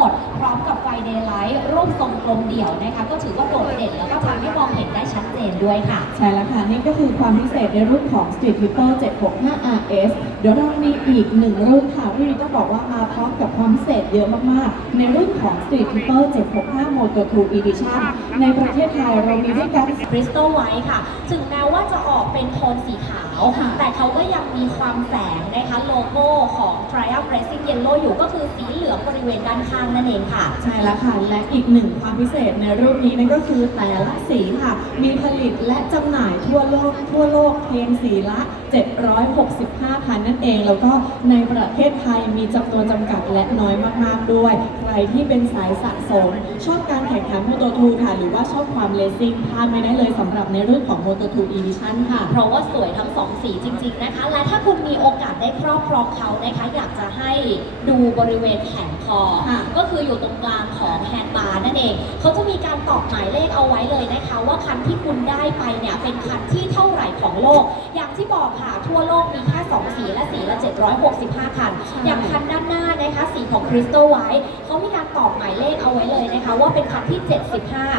หมด พร้อมกับไฟเดย์ไลท์รูปทรงกลมเดี่ยวนะคะ ก็ถือว่าโดดเด่นแล้วก็ทำให้มองเห็นได้ชัดเจนด้วยค่ะ ใช่แล้วค่ะ นี่ก็คือความพิเศษในรุ่นของ Street Triple 765 RS เดี๋ยวเรามีอีกหนึ่งรุ่นค่ะพี่วีต้องบอกว่ามาพร้อมกับความพิเศษเยอะมากๆ ในรุ่นของ Street Triple 765 Moto 2 Edition ในประเทศไทยเรามีด้วยกันบริสตอลไว้ค่ะ ถึงแม้ว่าจะออกเป็นโทนสีขาวค่ะแต่เขาก็ยังมีความแฝงนะคะโลโก้ของ Triumph Racing Yellow อยู่ก็คือสีเหลืองบริเวณด้านข้างนั่นเองค่ะ ใช่แล้วค่ะ และอีกหนึ่งความพิเศษในรุ่นนี้นั่นก็คือแต่ละสีค่ะ มีผลิตและจำหน่ายทั่วโลกทั่วโลกเพียงสีละ 765 นนั่นเอง แล้วก็ในประเทศไทยมีจำนวนจำกัดและน้อยมากๆด้วย ใครที่เป็นสายสะสม ชอบการแข่งขัน Moto 2ค่ะ หรือว่าชอบความเลสซิ่งพลาดไม่ได้เลยสำหรับในรุ่นของ Moto 2 Edition ค่ะ เพราะว่าสวยทั้งสองสีจริง ๆนะคะ และถ้าคุณมีโอกาสได้ครอบครองเขานะคะอยากจะให้ดูบริเวณแขนคอค่ะก็คืออยู่ตรงกลางของแฮนด์บาร์นั่นเอง เขาจะมีการตอกหมายเลขเอาไว้เลยนะคะ ว่าคันที่คุณได้ไปเนี่ยเป็นคันที่เท่าไหร่ของโลก อย่างที่บอกค่ะทั่วโลกมีแค่2สีและสีละ 765 คันใช่อย่างคันด้านหน้านะคะสีของคริสตัลไวท์เขามีการตอกหมายเลขเอาไว้เลยนะคะ ว่าเป็นคันที่ 75